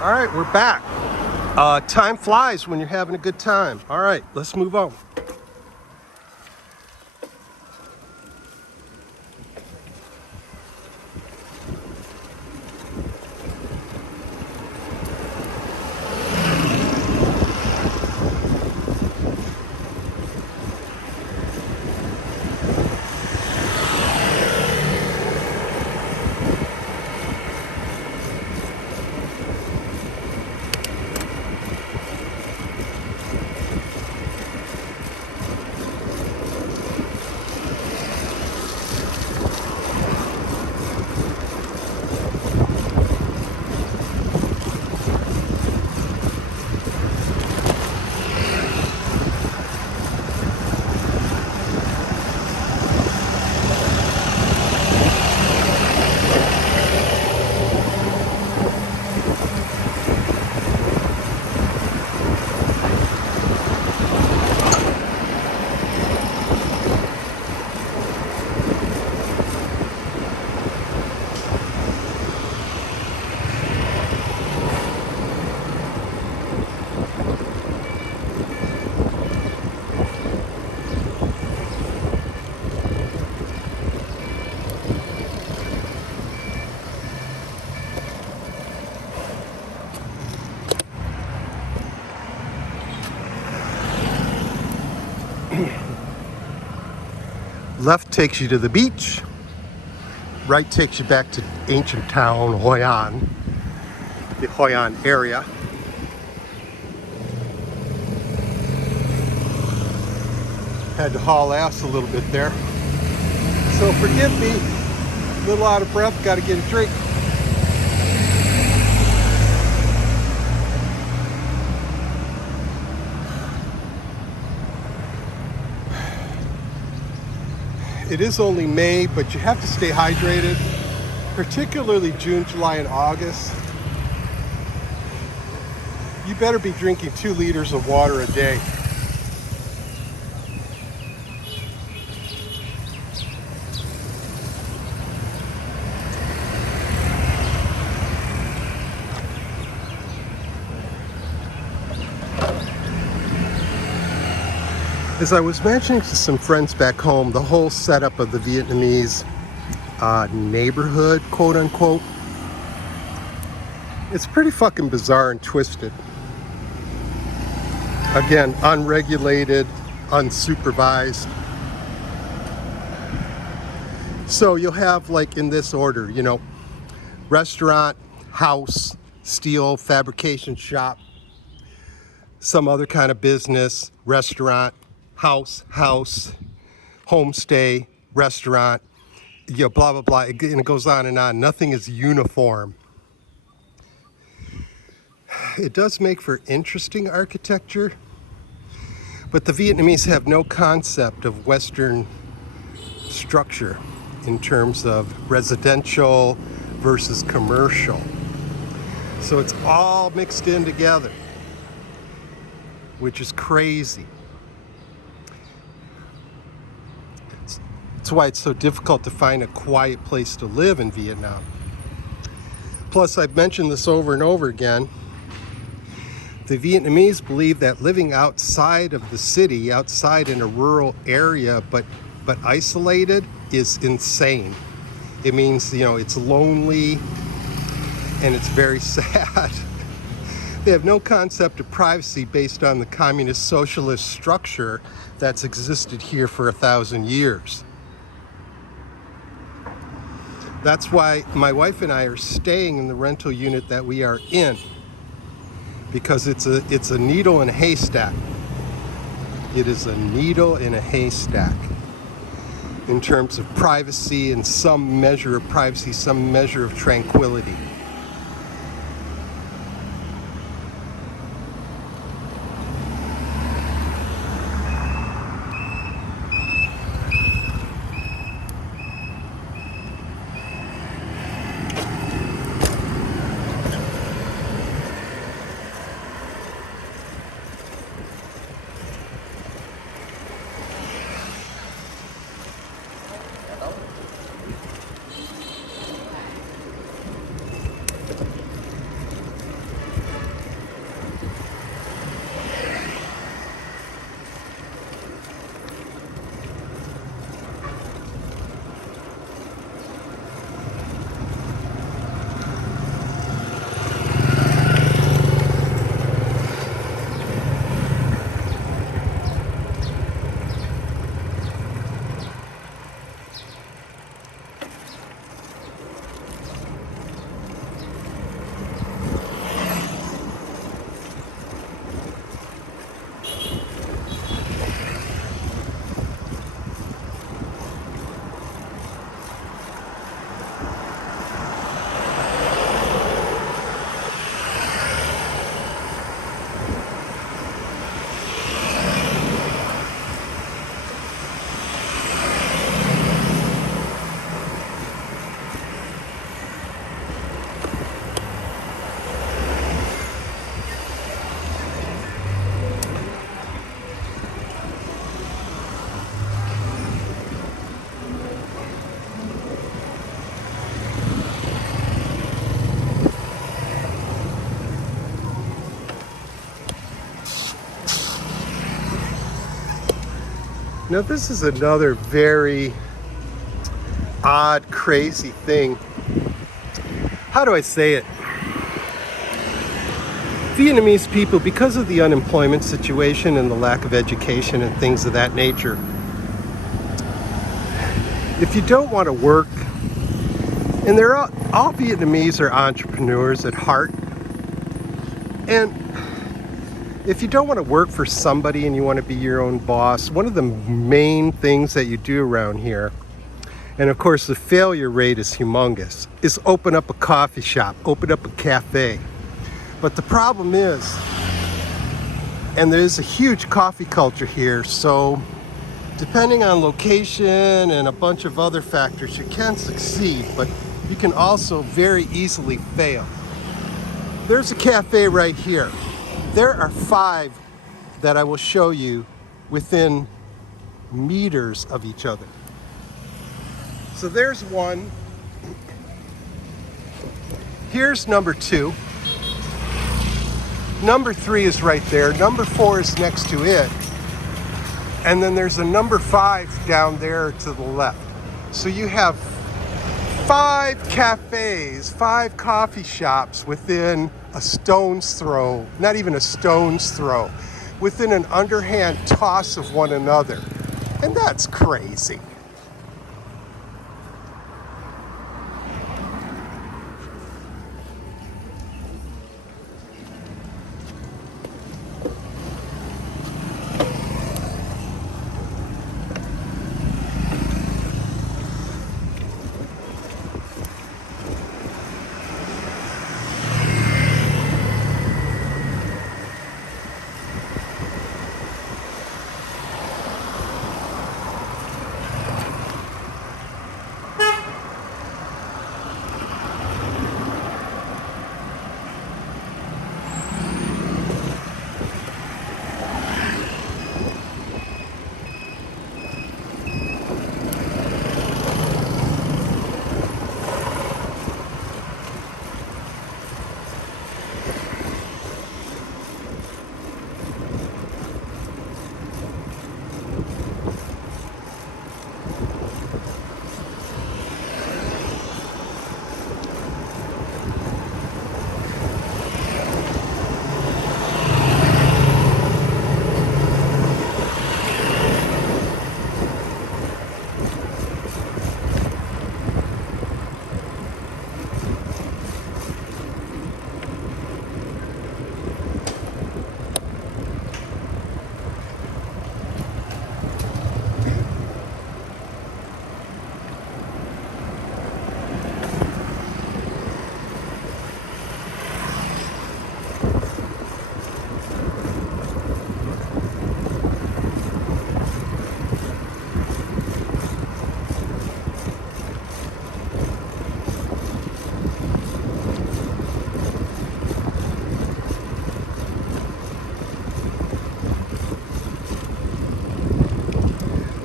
All right, we're back. Time flies when you're having a good time. All right, let's move on. Left takes you to the beach. Right takes you back to ancient town Hoi An, the Hoi An area. Had to haul ass a little bit there. So forgive me, a little out of breath, got to get a drink. It is only May, but you have to stay hydrated, particularly June, July, and August. You better be drinking 2 liters of water a day. As I was mentioning to some friends back home, the whole setup of the Vietnamese neighborhood, quote unquote, it's pretty fucking bizarre and twisted. Again, unregulated, unsupervised. So you'll have, like, in this order, restaurant, house, steel fabrication shop, some other kind of business, restaurant, house, homestay, restaurant, blah, blah, blah. And it goes on and on. Nothing is uniform. It does make for interesting architecture, but the Vietnamese have no concept of Western structure in terms of residential versus commercial. So it's all mixed in together, which is crazy. That's why it's so difficult to find a quiet place to live in Vietnam. Plus, I've mentioned this over and over again. The Vietnamese believe that living outside of the city, outside in a rural area, but isolated, is insane. It means, it's lonely and it's very sad. They have no concept of privacy based on the communist socialist structure that's existed here for 1,000 years. That's why my wife and I are staying in the rental unit that we are in, because it's a needle in a haystack. It is a needle in a haystack in terms of privacy and some measure of privacy, some measure of tranquility. Now this is another very odd, crazy thing. How do I say it? Vietnamese people, because of the unemployment situation and the lack of education and things of that nature, if you don't want to work, and all Vietnamese are entrepreneurs at heart, and if you don't want to work for somebody and you want to be your own boss, one of the main things that you do around here, and of course the failure rate is humongous, is open up a coffee shop, open up a cafe. But the problem is, and there's a huge coffee culture here, so depending on location and a bunch of other factors, you can succeed, but you can also very easily fail. There's a cafe right here. There are 5 that I will show you within meters of each other. So there's one. Here's number 2. Number 3 is right there. Number 4 is next to it. And then there's a number 5 down there to the left. So you have 5 cafes, 5 coffee shops within a stone's throw, not even a stone's throw, within an underhand toss of one another. And that's crazy.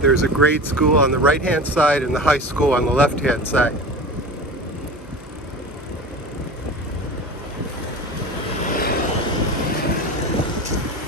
There's a grade school on the right-hand side and the high school on the left-hand side.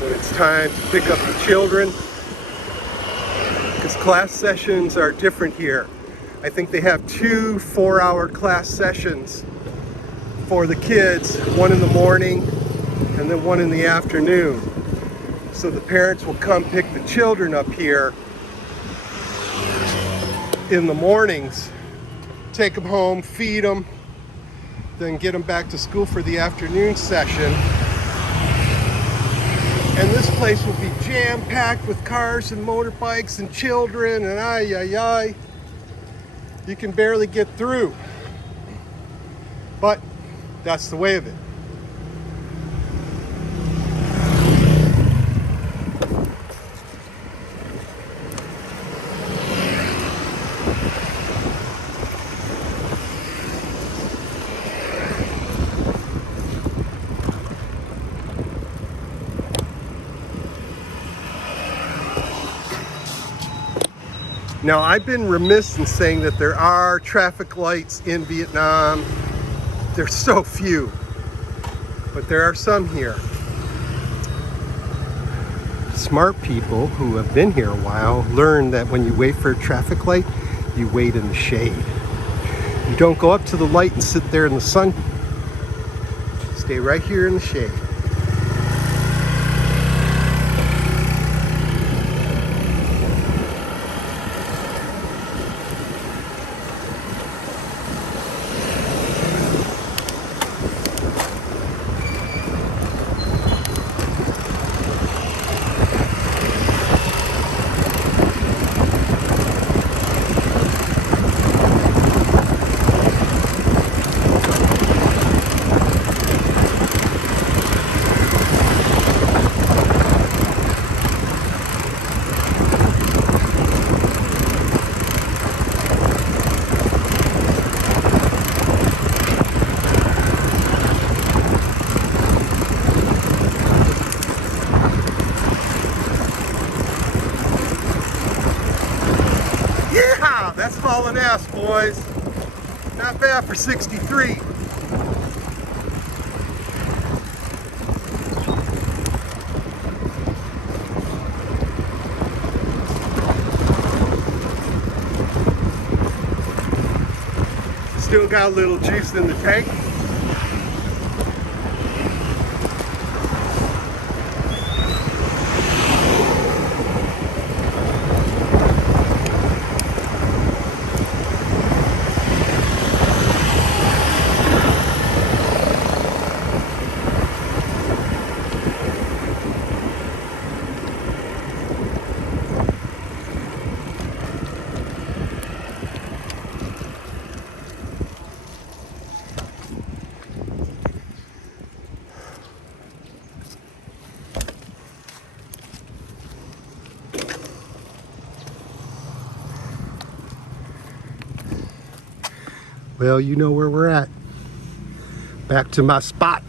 When it's time to pick up the children, because class sessions are different here. I think they have 2 4-hour class sessions for the kids, one in the morning and then one in the afternoon. So the parents will come pick the children up here in the mornings, take them home, feed them, then get them back to school for the afternoon session. And this place will be jam-packed with cars and motorbikes and children and ay. You can barely get through. But that's the way of it. Now, I've been remiss in saying that there are traffic lights in Vietnam. There's so few, but there are some here. Smart people who have been here a while learn that when you wait for a traffic light, you wait in the shade. You don't go up to the light and sit there in the sun. Stay right here in the shade. Yeah, that's hauling ass, boys. Not bad for 63. Still got a little juice in the tank. Well, you know where we're at. Back to my spot.